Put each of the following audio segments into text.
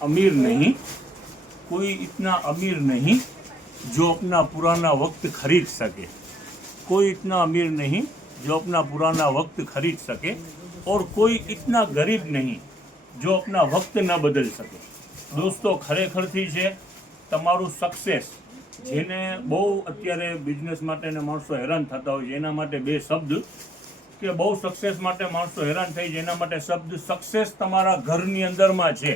अमीर नहीं, कोई इतना अमीर नहीं जो अपना पुराना वक्त खरीद सके, कोई इतना अमीर नहीं जो अपना पुराना वक्त खरीद सके, और कोई इतना गरीब नहीं जो अपना वक्त न बदल सके. દોસ્તો ખરેખરથી છે તમારું સક્સેસ, જેને બહુ અત્યારે બિઝનેસ માટે માણસો હેરાન થતા હોય છે એના માટે બે શબ્દ, કે બહુ સક્સેસ માટે માણસો હેરાન થઈ છે એના માટે શબ્દ સક્સેસ તમારા ઘરની અંદરમાં છે.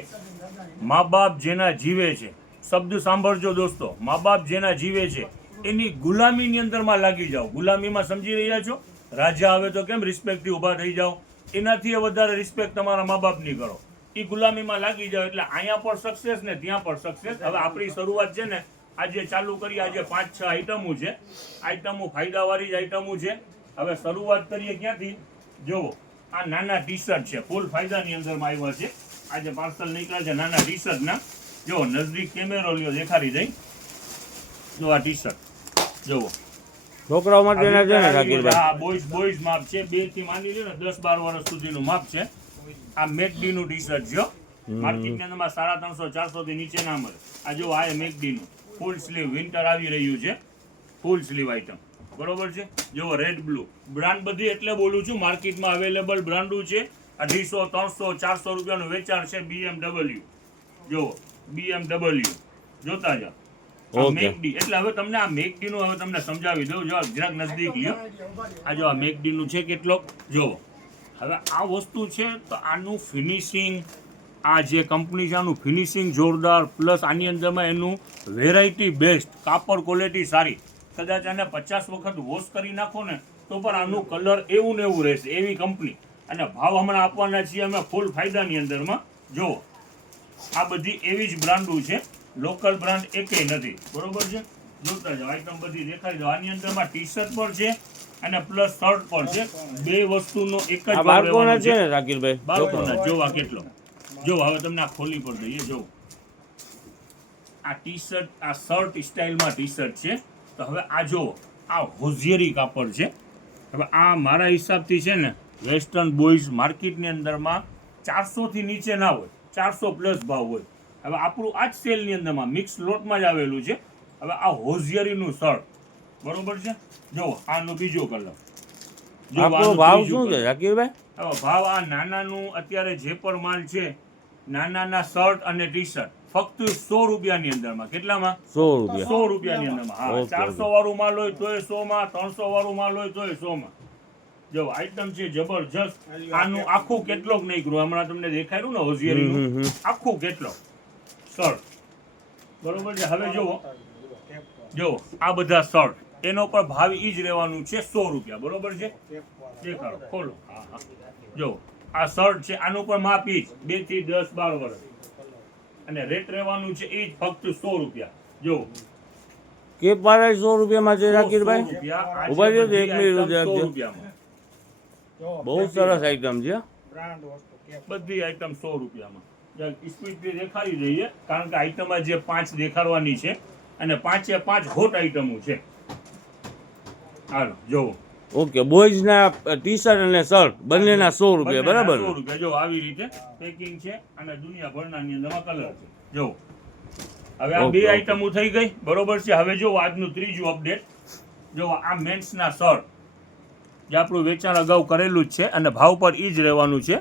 મા બાપ જેના જીવે છે, શબ્દ સાંભળજો દોસ્તો, મા બાપ જેના જીવે છે એની ગુલામીની અંદરમાં લાગી જાઓ. ગુલામીમાં સમજી રહ્યા છો, રાજા આવે તો કેમ રિસ્પેક્ટથી ઊભા થઈ જાઓ, એનાથી વધારે રિસ્પેક્ટ તમારા મા બાપની કરો. એ ગુલામીમાં લાગી જાઓ એટલે અહીંયા પણ સક્સેસ ને ત્યાં પણ સક્સેસ. હવે આપણી શરૂઆત છે ને આજે ચાલુ કરી, આજે 5-6 આઈટમો છે, આઈટમો ફાયદાવાળી જ આઈટમો છે. હવે શરૂઆત કરીએ ક્યાંથી? જુઓ, આ નાના ટી શર્ટ છે, ફૂલ ફાયદાની અંદરમાં આવ્યા છે. આજે પાર્સલ નીકળ્યા છે નાના ટી શર્ટના. જો નજદીક કેમેરો લ્યો, દેખાડી દઈ. જો આ ટી શર્ટ જુઓ, છોકરાઓ માટેના છે ને રાકીરભાઈ? હા, બોયઝ માપ છે, 2 થી માંડી લ્યો ને 10-12 વર્ષ સુધીનું માપ છે. આ મેકડી નું ટી શર્ટ જો માર્કેટની અંદરમાં 350-400 થી નીચે ના મળે. આ જો આ મેકડી નું ફૂલ સ્લીવ, વિન્ટર આવી રહ્યું છે, ફૂલ સ્લીવ આઈટમ, બરોબર છે. જો રેડ બ્લુ બ્રાન્ડ બધી એટલે બોલું છું, માર્કેટમાં અવેલેબલ બ્રાન્ડો છે. 250-300-400 રૂપિયાનું વેચાણ છે. BMW જો BMW જોતા જાઓ. મેકડી એટલે હવે તમને આ મેકડી નું હવે તમને સમજાવી દઉં. જો જરાક નજદીક લ્યો, આ જો આ મેકડી નું છે કેટલો જો. હવે આ વસ્તુ છે તો આનું ફિનિશિંગ, આ જે કંપની છે આનું ફિનિશિંગ જોરદાર, પ્લસ આની અંદરમાં એનું વેરાયટી બેસ્ટ, કાપડ ક્વોલિટી સારી. કદાચ આને 50 વખત વોશ કરી નાખો ને તો પણ આનું કલર એવું ને એવું રહેશે, એવી કંપની. અને ભાવ હમણાં આપવાના છીએ અમે ફૂલ ફાયદાની અંદરમાં. જુઓ આ બધી એવી જ બ્રાન્ડો છે, લોકલ બ્રાન્ડ એકેય નથી, બરોબર છે. જોતા જાઓ, આઈટમ બધી દેખાડી દો. આની અંદરમાં ટી શર્ટ પણ છે અને પ્લસ શર્ટ પણ છે. બે વસ્તુનો એક જ ભાવ રહેવાનો છે રાકીરભાઈ. બાળકોના જોવા કેટલો જો. હવે તમને આ ખોલી પર દઈએ. જો આ ટી શર્ટ, આ શર્ટ સ્ટાઇલમાં ટી શર્ટ છે. તો હવે આ જો આ હોઝિયરી કાપડ છે. હવે આ મારા હિસાબથી છે ને વેસ્ટર્ન બોયઝ માર્કેટની અંદરમાં 400 થી નીચે ના હોય, 400 પ્લસ ભાવ હોય. હવે આપણું આ જ સેલની અંદરમાં મિક્સ લોટમાં જ આવેલું છે. હવે આ હોઝિયરીનું શર્ટ, બરોબર છે. જો આનો બીજો કલર, જો આપણો ભાવ શું છે રાકીરભાઈ? હવે ભાવ આ નાનાનું અત્યારે જે પણ માલ છે, નાના શર્ટ અને ટી શર્ટ ફક્ત 100 રૂપિયાની અંદરમાં. કેટલામાં? 100 રૂપિયા. 100 રૂપિયાની અંદરમાં. હા, 400 વાળું માલ હોય તોય 100 માં, 300 વાળું માલ હોય તોય 100 માં. જો આઈટમ છે જબરજસ્ત. આનું આખું કેટલોગ નીકળ્યું, હમણાં તમને દેખાડ્યું ને હોઝિયરીનું આખું કેટલોગ શર્ટ, બરોબર છે. હવે જો આ બધા શર્ટ, એનો પર ભાવ ઈ જ રહેવાનું છે 100 રૂપિયા, બરોબર છે. દેખાડો, ખોલો. હા હા, જો આ શર્ટ છે, આનું પણ માપ ઈ જ 2 થી 10-12 વર્ષ, અને રેટ રહેવાનું છે ઈ જ ફક્ત 100 રૂપિયા. જો કે પારા 100 રૂપિયામાં છે રાકીરભાઈ? ઉભા રહ્યો તો 1 મિનિટ 100 રૂપિયામાં. બહુ સરસ આઈટમ છે, બધી આઈટમ 100 રૂપિયામાં. સ્પીડથી દેખાડી દઈએ, કારણ કે આઈટમમાં જે 5 દેખાડવાની છે અને 5 હોટ આઈટમો છે. હાલો જોવો. ઓકે, બોયઝ ના ટી શર્ટ અને શર્ટ બંનેના 100 રૂપિયા, બરાબર? 100 રૂપિયા. જો આવી રીતે પેકિંગ છે અને દુનિયાભરનાની અંદરમાં કલર છે. જો હવે આ બે આઈટમો થઈ ગઈ, બરોબર છે. હવે જો આજનું ત્રીજું અપડેટ, જો આ મેન્સના શર્ટ, જે આપણું વેચાણ અગાઉ કરેલું જ છે અને ભાવ પર ઈ જ રહેવાનું છે,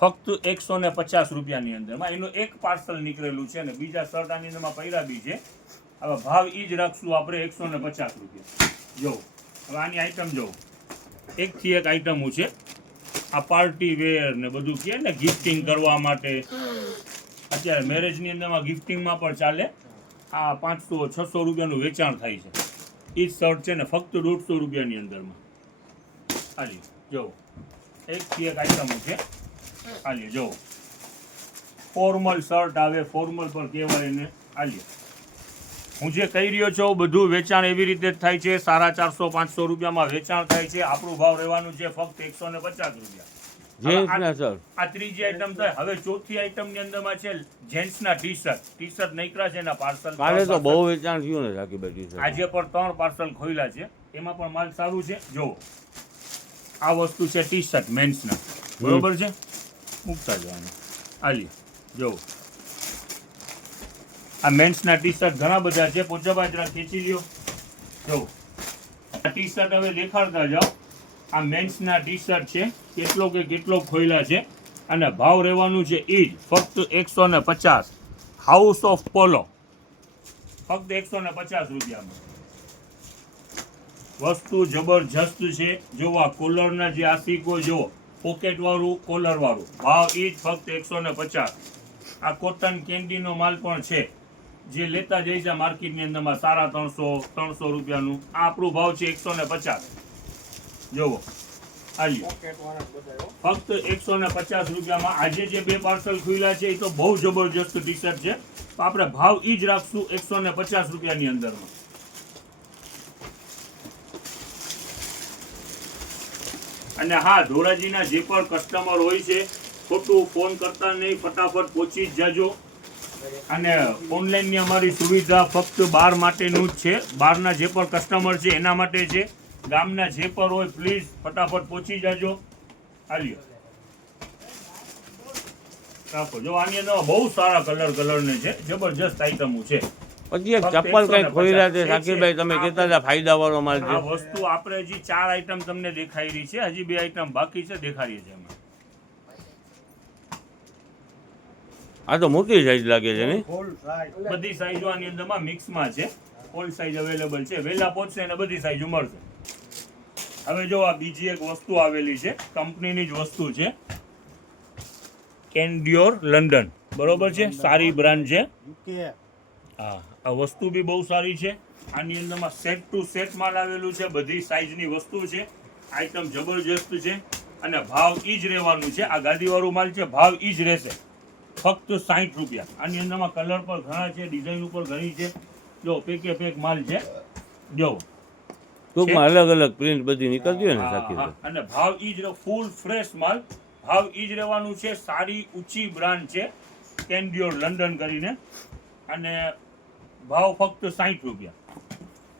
ફક્ત 150 રૂપિયાની અંદરમાં. એનું એક પાર્સલ નીકળેલું છે અને બીજા શર્ટ આની અંદરમાં પૈરા બી છે. હવે ભાવ ઈ જ રાખશું આપણે 150 રૂપિયા. જો હવે આની આઈટમ જો એકથી એક આઈટમો છે. આ પાર્ટી વેર ને બધું કહે ને ગિફ્ટિંગ કરવા માટે, અત્યારે મેરેજની અંદરમાં ગિફ્ટિંગમાં પણ ચાલે. આ 500-600 રૂપિયાનું વેચાણ થાય છે. એ જ શર્ટ છે ને ફક્ત 150 રૂપિયાની અંદરમાં. હાલી જો એકથી એક આઈટમો છે. હાલી જો ફોર્મલ શર્ટ આવે, ફોર્મલ પર કહેવાય ને. હાલી હું જે કહી રહ્યો છું બધું વેચાણ એવી રીતે જ થાય છે. 450-500 રૂપિયામાં વેચાણ થાય છે. આપણું ભાવ રહેવાનું છે ફક્ત 150 રૂપિયા. આ ત્રીજી આઈટમ થાય. હવે ચોથી આઈટમ ની અંદરમાં છે જેન્ટ્સના ટી શર્ટ નીકળ્યા છે એના પાર્સલ. કાલે તો બહુ વેચાણ થયું ને રાકીભાઈ. આજે પણ 3 પાર્સલ ખોલ્યા છે, એમાં પણ માલ સારું છે. જો આ વસ્તુ છે ટી શર્ટ મેન્સના, બરોબર છે. મૂકતા જવાનું. હાલી જો આ મેન્સના ટી શર્ટ ઘણા બધા છે. પોચાભાઈ જરા ખેંચી લ્યો. જો આ ટી શર્ટ હવે દેખાડતા જાઓ. આ મેન્સના ટી શર્ટ છે, કેટલો ખોયલા છે અને ભાવ રહેવાનું છે એ જ ફક્ત 150. હાઉસ ઓફ પોલો ફક્ત 150 રૂપિયામાં. વસ્તુ જબરજસ્ત છે. જો આ કોલરના જે આશિકો જો પોકેટ વાળું કોલર વાળું ભાવ એ જ ફક્ત 150. આ કોટન કેન્ડીનો માલ પણ છે જે લેતા જાય છે માર્કેટની અંદરમાં 350 રૂપિયાનું. આ આપણું ભાવ છે 150. જોવો આલ્યો ફક્ત 150 રૂપિયામાં. આજે જે 2 પાર્સલ ખુલ્યા છે એ તો બહુ જબરજસ્ત ટી શર્ટ છે. તો આપણે ભાવ ઈ જ રાખશું 150 રૂપિયાની અંદરમાં. અને હા, ધોરાજીના જે પણ કસ્ટમર હોય છે ખોટું ફોન કરતા નહીં, ફટાફટ પહોંચી જ જાજો. અને ઓનલાઈનની અમારી સુવિધા ફક્ત 12 માટેનું જ છે. 12ના જે પણ કસ્ટમર છે એના માટે છે. ગામના જે પણ હોય પ્લીઝ ફટાફટ પહોંચી જાજો. હાલ્યો રાખો. જો આની અંદર બહુ સારા કલરને છે, જબરજસ્ત આઈટમો છે. પછી એક ચપ્પલ કઈ ખોઈલા છે શાકીરભાઈ, તમે કહેતા હતા ફાયદા વાળો માલ છે. આ વસ્તુ આપણે હજી 4 આઈટમ તમને દેખાઈ રહી છે, હજી 2 આઈટમ બાકી છે, દેખાડીએ છીએ અમે. આ તો મોટી સાઈઝ લાગે છે ને? બધી સાઈઝો આની અંદરમાં મિક્સમાં છે. ઓલ સાઈઝ અવેલેબલ છે. વહેલા પહોંચશે અને બધી સાઈઝ મળશે. હવે જો આ બીજી એક વસ્તુ આવેલી છે, કંપનીની જ વસ્તુ છે, કેન્ડિયોર લંડન. બરોબર છે, સારી બ્રાન્ડ છે. હા, આ વસ્તુ બી બહુ સારી છે. આની અંદરમાં સેટ ટુ સેટ માલ આવેલું છે. બધી સાઈઝની વસ્તુ છે. આઈટમ જબરજસ્ત છે અને ભાવ ઈ જ રહેવાનું છે. આ ગાદીવાળું માલ છે, ભાવ ઈ જ રહેશે ફક્ત 60 રૂપિયા. આની અંદરમાં કલર પર ઘણા છે, ડિઝાઇન ઉપર ઘણી છે. જો પેકે પેક માલ છે. જો ટૂંકમાં અલગ અલગ પ્રિન્ટ બધી નીકળતી હોય ને શાકીરભાઈ. અને ભાવ ઈ જ ફૂલ ફ્રેશ માલ, ભાવ ઈ જ રહેવાનું છે. સારી ઊંચી બ્રાન્ડ છે કેન્ડિયોર લંડન કરીને અને ભાવ ફક્ત 60 રૂપિયા.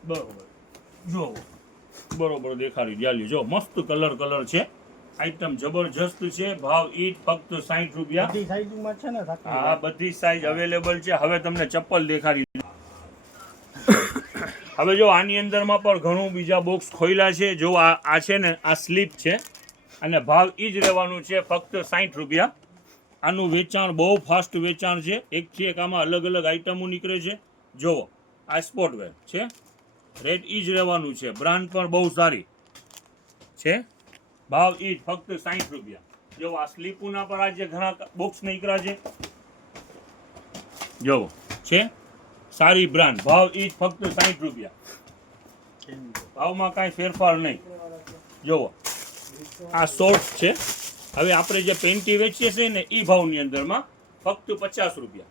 બરોબર, જો બરોબર દેખાડી ચાલ્યું. જો મસ્ત કલર છે. આઈટમ જબરજસ્ત છે. ભાવ ઈ ફક્ત 60 રૂપિયા. બધી સાઈઝમાં છે ને? હા, બધી સાઈઝ અવેલેબલ છે. હવે તમને ચપ્પલ દેખાડી. હવે જો આની અંદરમાં પણ ઘણું બીજા બોક્સ ખોઈલા છે. જો આ છે ને, આ સ્લીપ છે અને ભાવ ઈ જ રહેવાનું છે ફક્ત 60 રૂપિયા. આનું વેચાણ બહુ ફાસ્ટ વેચાણ છે. એકથી એક આમાં અલગ અલગ આઈટમો નીકળે છે. જુઓ આ સ્પોર્ટ વેર છે, રેટ ઈ જ રહેવાનું છે. બ્રાન્ડ પણ બહુ સારી છે. ભાવ ઈ જ ફક્ત 60 રૂપિયા. જો આ સ્લીપોના પર આજે ઘણા બોક્સ નીકળ્યા છે. જો છે સારી બ્રાન્ડ, ભાવ ઈ જ ફક્ત 60 રૂપિયા. ભાવમાં કાંઈ ફેરફાર નહીં. જુઓ આ શોર્ટ્સ છે. હવે આપણે જે પેન્ટી વેચીએ છીએ ને એ ભાવની અંદરમાં ફક્ત 50 રૂપિયા.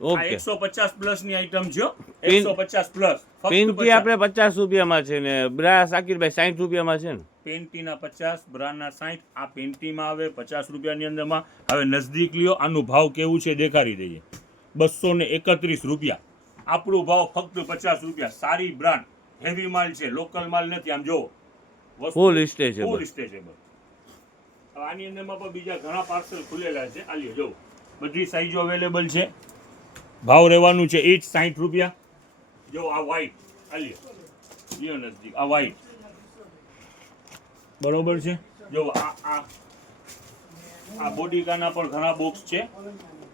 ઓકે, 150 પ્લસ ની આઈટમ છે. 150 પ્લસ પેન્ટી આપણે 50 રૂપિયામાં છે ને બ્રા શાકીરભાઈ 60 રૂપિયામાં છે ને? પેન્ટીના 50, બ્રાના 60. આ પેન્ટીમાં આવે 50 રૂપિયાની અંદરમાં. હવે નજદીક લ્યો, આનું ભાવ કેવું છે દેખાડી દઈએ. 231 રૂપિયા. આપણું ભાવ ફક્ત 50 રૂપિયા. સારી બ્રાન્ડ, હેવી માલ છે, લોકલ માલ નથી. આમ જોવો ફૂલ સ્ટ્રેચેબલ. આની અંદરમાં પણ બીજા ઘણા પાર્સલ ખુલેલા છે. આ લ્યો જો બધી સાઈઝો અવેલેબલ છે. ભાવ રહેવાનું છે એ જ 60 રૂપિયા. જો આ વ્હાઈટ, આ લ્યો નજદીક, આ વ્હાઈટ બરોબર છે. જો આ બોડીકાના પણ ઘણા બોક્સ છે.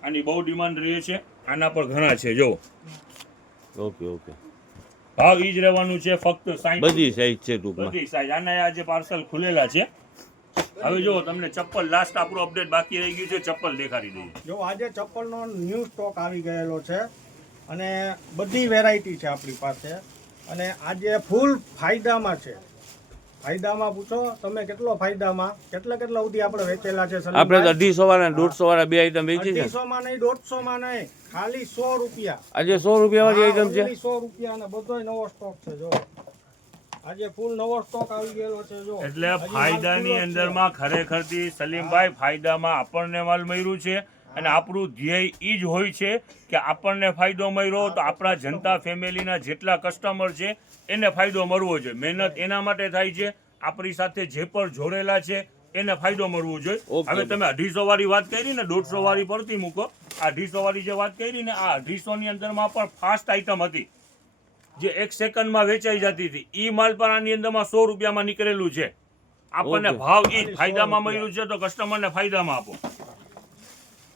આની બહુ ડિમાન્ડ રહે છે. આના પર ઘણા છે. જો ઓકે, ભાવ ઈ જ રહેવાનું છે ફક્ત 60. બધી સાઈઝ છે ટૂંકમાં. બધી સાઈઝ. આના આજે પાર્સલ ખુલેલા છે. હવે જો તમને ચપ્પલ, લાસ્ટ આપણું અપડેટ બાકી રહી ગયું છે, ચપ્પલ દેખાડી દઈએ. જો આજે ચપ્પલનો ન્યૂ સ્ટોક આવી ગયેલો છે અને બધી વેરાયટી છે આપણી પાસે અને આજે ફૂલ ફાયદામાં છે. ફાયદામાં પૂછો તમે કેટલો ફાયદામાં, કેટલા સુધી આપણે વેચેલા છે? આપણે તો 250 વાળા 150 વાળા 2 આઈટમ વેચી છે. 250 માં નહીં, 150 માં નહીં, ખાલી 100 રૂપિયા. આજે 100 રૂપિયા વાળી આઈટમ છે. 100 રૂપિયા અને બધોય નવો સ્ટોક છે. જો આજે ફૂલ નવો સ્ટોક આવી ગયેલો છે. જો એટલે ફાયદાની અંદરમાં ખરેખરથી સલીમભાઈ ફાયદામાં આપણને માલ મળ્યું છે અને આપણું ધ્યેય એ જ હોય છે કે આપણને ફાયદો મળ્યો તો આપણા જનતા ફેમિલીના જેટલા કસ્ટમર છે એને ફાયદો મળવો જોઈએ. મહેનત એના માટે થાય છે. આપણી સાથે જે પણ જોડેલા છે એને ફાયદો મળવો જોઈએ. ઓકે. હવે તમે 250 વાળી વાત કરી ને 150 વાળી પડતી મૂકો. આ 250 વાળી જે વાત કરી ને આ 250 ની અંદરમાં પણ ફાસ્ટ આઈટમ હતી જે 1 સેકન્ડમાં વેચાઈ જતી હતી. ઈ માલ પણ આની અંદરમાં 100 રૂપિયામાં નીકળેલું છે. આપણને ઓકે. ભાવ ઈ જ ફાયદામાં મળ્યું છે તો કસ્ટમરને ફાયદામાં આપો.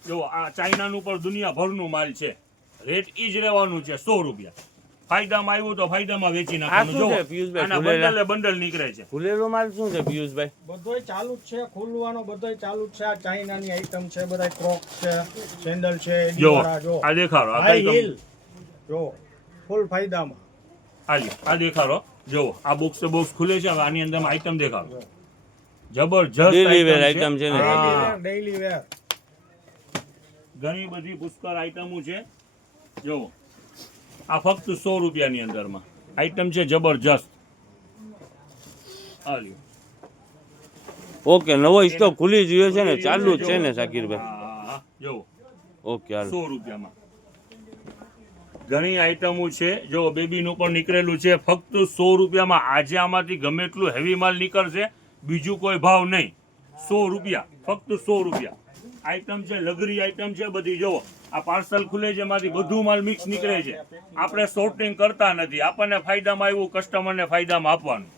જો આ ચાઇનાનું પણ દુનિયાભરનું માલ છે. રેટ ઈ જ રહેવાનું છે 100 રૂપિયા. ફાયદામાં આવ્યું તો ફાયદામાં વેચી આ નાખવાનું. શું જો છે પિયુષભાઈ આના ખુલેલા? બંડલે બંડલ નીકળે છે. ખુલેલો માલ શું છે પિયુષભાઈ? બધોય ચાલુ જ છે, ખુલવાનો બધોય ચાલુ જ છે. આ ચાઇનાની આઈટમ છે, બધા ક્રોક છે, સેન્ડલ છે, જો એડીવાળા જો આ દેખાડો આ હાઈ કઈ હીલ જો ફૂલ ફાયદામાં. આ દેખાડો. જો આ બોક્સ બોક્સ ખુલે છે. હવે આની અંદરમાં આઈટમ દેખાડો. જબરજસ્ત Daily wear આઈટમ item છે ને? હા. ડેઈલી વેર ઘણી બધી પુષ્કળ આઈટમો છે. જો આ ફક્ત 100 રૂપિયાની અંદરમાં આઈટમ છે જબરજસ્ત. આ લ્યો. ઓકે, નવો સ્ટોક ખુલી ગયો છે ને, ચાલુ જ છે ને શાકીરભાઈ? હા, જો ઓકે, હાલો. 100 રૂપિયામાં ઘણી આઈટમો છે. જો બેબીનું પણ નીકળેલું છે ફક્ત 100 રૂપિયામાં. આજે આમાંથી ગમે એટલું હેવી માલ નીકળશે, બીજું કોઈ ભાવ નહીં. 100 રૂપિયા, ફક્ત 100 રૂપિયા. આઈટમ છે, લગરી આઈટમ છે બધી. જોવો આ પાર્સલ ખુલે છે, એમાંથી બધું માલ મિક્સ નીકળે છે. આપણે સોર્ટિંગ કરતા નથી. આપણને ફાયદામાં આવ્યું, કસ્ટમરને ફાયદામાં આપવાનું.